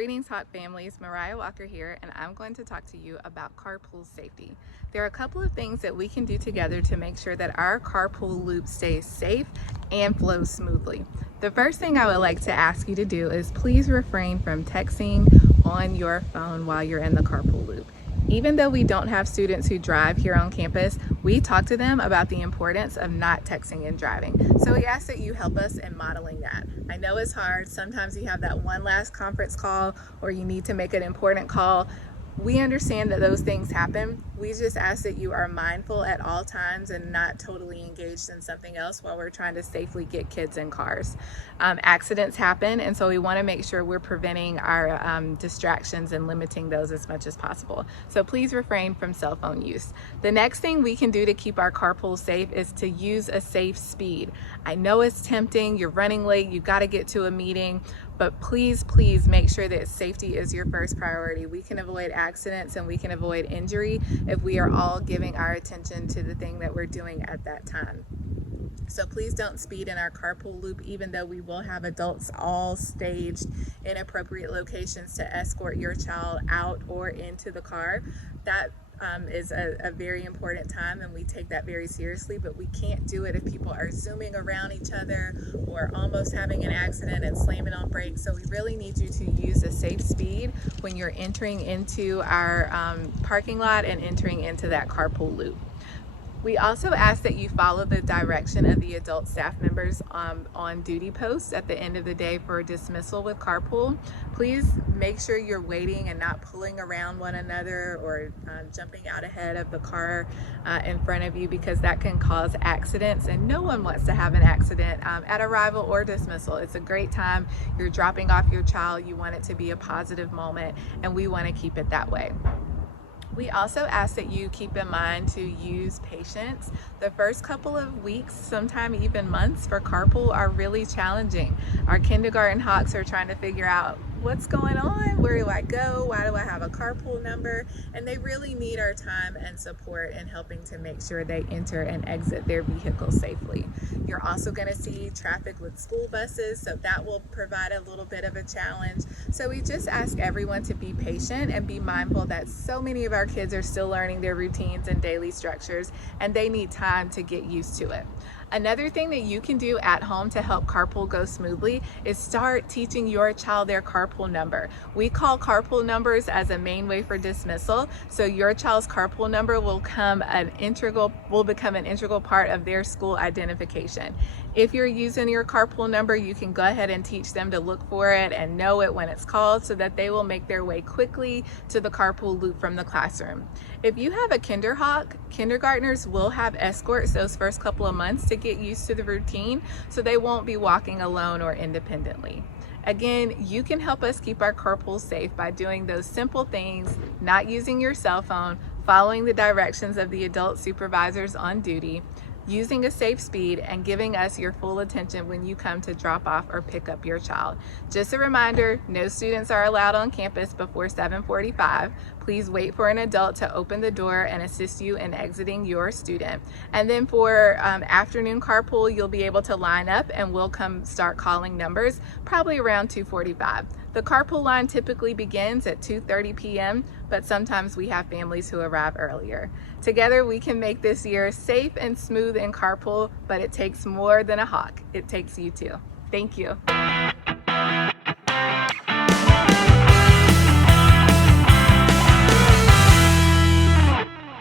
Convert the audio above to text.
Greetings, Hawk families. Mariah Walker here, and I'm going to talk to you about carpool safety. There are a couple of things that we can do together to make sure that our carpool loop stays safe and flows smoothly. The first thing I would like to ask you to do is please refrain from texting on your phone while you're in the carpool loop. Even though we don't have students who drive here on campus, we talk to them about the importance of not texting and driving. So we ask that you help us in modeling that. I know it's hard. Sometimes you have that one last conference call or you need to make an important call. We understand that those things happen. We just ask that you are mindful at all times and not totally engaged in something else while we're trying to safely get kids in cars. Accidents happen, and so we want to make sure we're preventing our distractions and limiting those as much as possible. So please refrain from cell phone use. The next thing we can do to keep our carpool safe is to use a safe speed. I know it's tempting, you're running late, you've got to get to a meeting, but please make sure that safety is your first priority. We can avoid accidents and we can avoid injury if we are all giving our attention to the thing that we're doing at that time. So please don't speed in our carpool loop, even though we will have adults all staged in appropriate locations to escort your child out or into the car. That is a very important time, and we take that very seriously, but we can't do it if people are zooming around each other or almost having an accident and slamming on brakes. So we really need you to use a safe speed when you're entering into our parking lot and entering into that carpool loop. We also ask that you follow the direction of the adult staff members on duty posts at the end of the day for dismissal with carpool. Please make sure you're waiting and not pulling around one another or jumping out ahead of the car in front of you, because that can cause accidents, and no one wants to have an accident at arrival or dismissal. It's a great time. You're dropping off your child. You want it to be a positive moment, and we want to keep it that way. We also ask that you keep in mind to use patience. The first couple of weeks, sometime even months for carpool are really challenging. Our kindergarten hawks are trying to figure out what's going on, where do I go, why do I have a carpool number, and they really need our time and support in helping to make sure they enter and exit their vehicle safely. You're also going to see traffic with school buses, so that will provide a little bit of a challenge. So we just ask everyone to be patient and be mindful that so many of our kids are still learning their routines and daily structures, and they need time to get used to it. Another thing that you can do at home to help carpool go smoothly is start teaching your child their carpool number. We call carpool numbers as a main way for dismissal, so your child's carpool number will become an integral part of their school identification. If you're using your carpool number, you can go ahead and teach them to look for it and know it when it's called, so that they will make their way quickly to the carpool loop from the classroom. If you have a kinderhawk, kindergartners will have escorts those first couple of months to get used to the routine, so they won't be walking alone or independently. Again, you can help us keep our carpool safe by doing those simple things: not using your cell phone, following the directions of the adult supervisors on duty, using a safe speed, and giving us your full attention when you come to drop off or pick up your child. Just a reminder, no students are allowed on campus before 7:45. Please wait for an adult to open the door and assist you in exiting your student. And then for afternoon carpool, you'll be able to line up and we'll come start calling numbers probably around 2:45. The carpool line typically begins at 2:30 p.m., but sometimes we have families who arrive earlier. Together we can make this year safe and smooth in carpool, but it takes more than a hawk. It takes you too. Thank you.